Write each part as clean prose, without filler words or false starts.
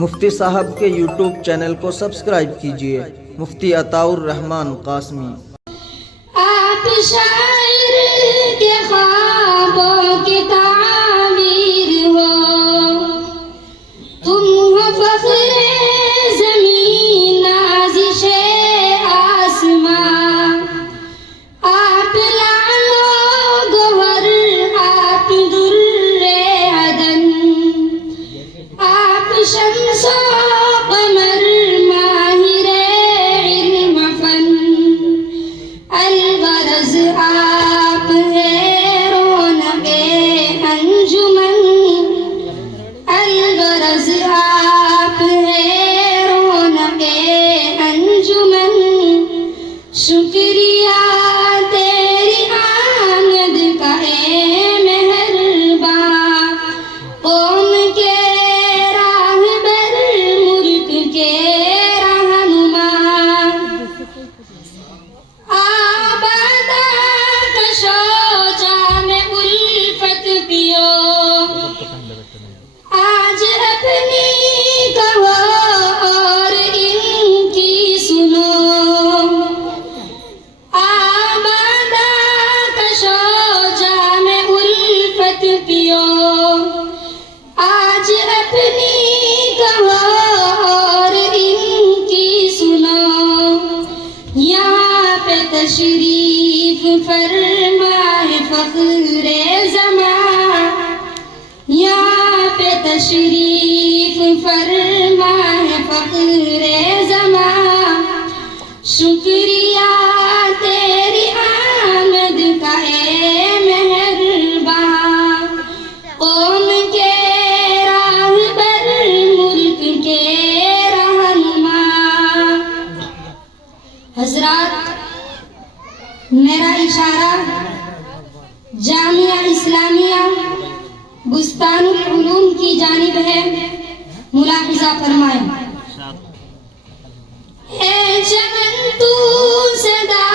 مفتی صاحب کے YouTube channel کو سبسکرائب کیجئے، مفتی عطاء الرحمن قاسمی۔ آپ شاعر کے خوابوں کی تعبیر ہو، تم ہو فخر زمین نازش آسمان، آپ لعل و گوہر، آپ در عدن، آپ شمس و قمر، ماہر علم فن، الغرض آپ ہے رونق انجمن، الغرض آپ ہے رونق انجمن، شکریہ تیری آمد کا اے مہرباں، قوم کے راہبر، ملک کے رہنما، آبادہ کشو جام الفت پیو، آج اپنی کہو اور ان کی سنو، آبادہ کشو جام الفت پیو، آج اپنی کہو اور ان کی سنو، یہاں پہ تشریف فرمائے فخر زمان، یہاں پہ تشریف فرمائے فخر زمان، شکریہ تیری آمد کا اے مہرباں، قوم کے راہبر، ملک کے رہنما۔ حضرات، میرا اشارہ جامعہ اسلامیہ بستان العلوم کی جانب ہے، ملاحظہ فرمائیں۔ اے چمن تو صدا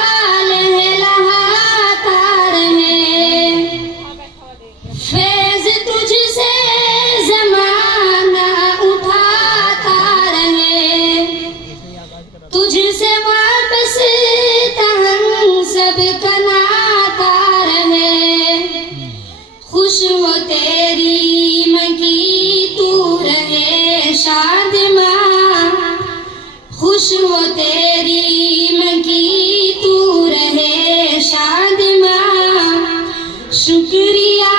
لہلہاتا رہے، فیض تجھ سے زمانہ اٹھاتا رہے، تجھ سے واپس تہم سب کا ناتا رہے، خوش ہو تیری مکی تو رہے شادماں، خوش ہو تیری مکی تو رہے شادماں، شکریہ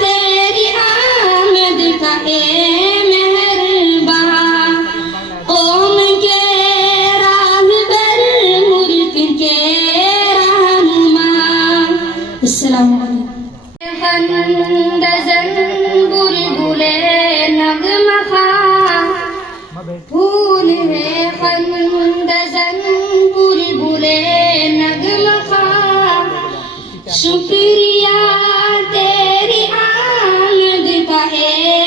تیری آمد کا اے مہرباں، قوم کے راہبر، ملک کے رہنما۔ السلام علیکم۔ خندزن بلبلے نغمہ خواں، پھول ہے خندزن بلبلے نغمہ خواں، شکریہ تیری آمد کا ہے